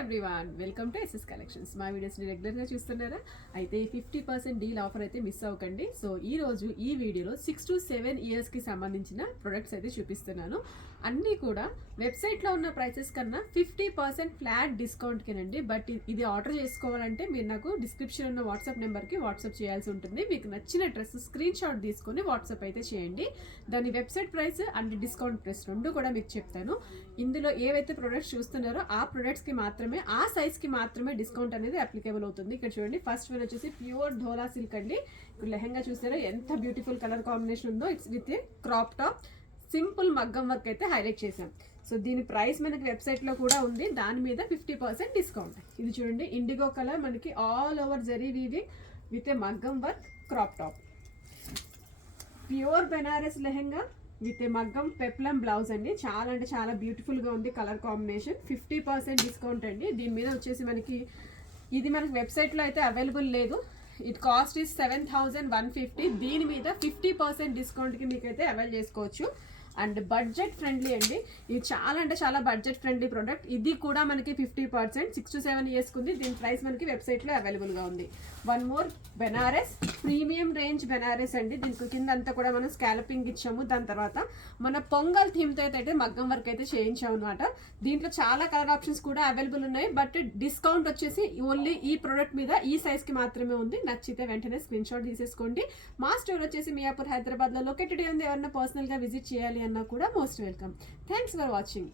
Everyone, welcome to SS collections. మా వీడియోస్ని రెగ్యులర్గా చూస్తున్నారా? అయితే 50% డీల్ ఆఫర్ అయితే మిస్ అవ్వకండి. సో ఈరోజు ఈ వీడియోలో 6 to 7 ఇయర్స్కి సంబంధించిన ప్రొడక్ట్స్ అయితే చూపిస్తున్నాను. అన్నీ కూడా వెబ్సైట్లో ఉన్న ప్రైసెస్ కన్నా 50% ఫ్లాట్ డిస్కౌంట్కేనండి. బట్ ఇది ఆర్డర్ చేసుకోవాలంటే మీరు నాకు డిస్క్రిప్షన్ ఉన్న వాట్సాప్ నెంబర్కి వాట్సాప్ చేయాల్సి ఉంటుంది. మీకు నచ్చిన డ్రెస్ స్క్రీన్ షాట్ తీసుకొని వాట్సాప్ అయితే చేయండి. దాని website price and discount price రెండు కూడా మీకు చెప్తాను. ఇందులో ఏవైతే ప్రొడక్ట్స్ చూస్తున్నారో ఆ ప్రొడక్ట్స్కి మాత్రమే, ఆ సైజ్కి మాత్రమే డిస్కౌంట్ అనేది అప్లికేబుల్ అవుతుంది. ఇక్కడ చూడండి, ఫస్ట్ వన్ వచ్చేసి ప్యూర్ ధోలా సిల్క్ అండి. ఇప్పుడు లెహంగా చూసారా ఎంత బ్యూటిఫుల్ కలర్ కాంబినేషన్ ఉందో. It's with crop top, simple మగ్గం వర్క్ అయితే హైలైట్ చేసాం. సో దీని ప్రైస్ మనకి వెబ్సైట్లో కూడా ఉంది, దాని మీద 50% డిస్కౌంట్. ఇది చూడండి, ఇండిగో కలర్, మనకి all over zari weaving with a maggam work crop top. Pure Benaras lehenga with maggam peplum blouse అండి. చాలా అంటే చాలా బ్యూటిఫుల్గా ఉంది కలర్ కాంబినేషన్. 50% డిస్కౌంట్ అండి. దీని మీద వచ్చేసి మనకి ఇది మనకి వెబ్సైట్లో అయితే అవైలబుల్ లేదు. It cost is 7150. దీని మీద 50% డిస్కౌంట్కి మీకైతే అవైల్ చేసుకోవచ్చు. అండ్ బడ్జెట్ ఫ్రెండ్లీ అండి. ఇది చాలా అంటే చాలా బడ్జెట్ ఫ్రెండ్లీ ప్రోడక్ట్. ఇది కూడా మనకి 50% 6 to 7 ఇయర్స్కి ఉంది. దీని ప్రైస్ మనకి వెబ్సైట్లో అవైలబుల్గా ఉంది. One more Banaras, premium range Banaras అండి. దీనికి కింద అంతా కూడా మనం స్కాలపింగ్ ఇచ్చాము. దాని తర్వాత మన పొంగల్ థీమ్తో అయితే మగ్గం వర్క్ అయితే చేయించాము అనమాట. దీంట్లో చాలా కలర్ ఆప్షన్స్ కూడా అవైలబుల్ ఉన్నాయి. బట్ డిస్కౌంట్ వచ్చేసి ఓన్లీ ఈ ప్రోడక్ట్ మీద ఈ సైజ్కి మాత్రమే ఉంది. నచ్చితే వెంటనే స్క్రీన్ షాట్ తీసేసుకోండి. మా స్టోర్ వచ్చేసి మియాపూర్, హైదరాబాద్లో లొకేటెడ్ ఉంది. ఎవరైనా పర్సనల్గా విజిట్ చేయాలి అన్నా కూడా most welcome. Thanks for watching.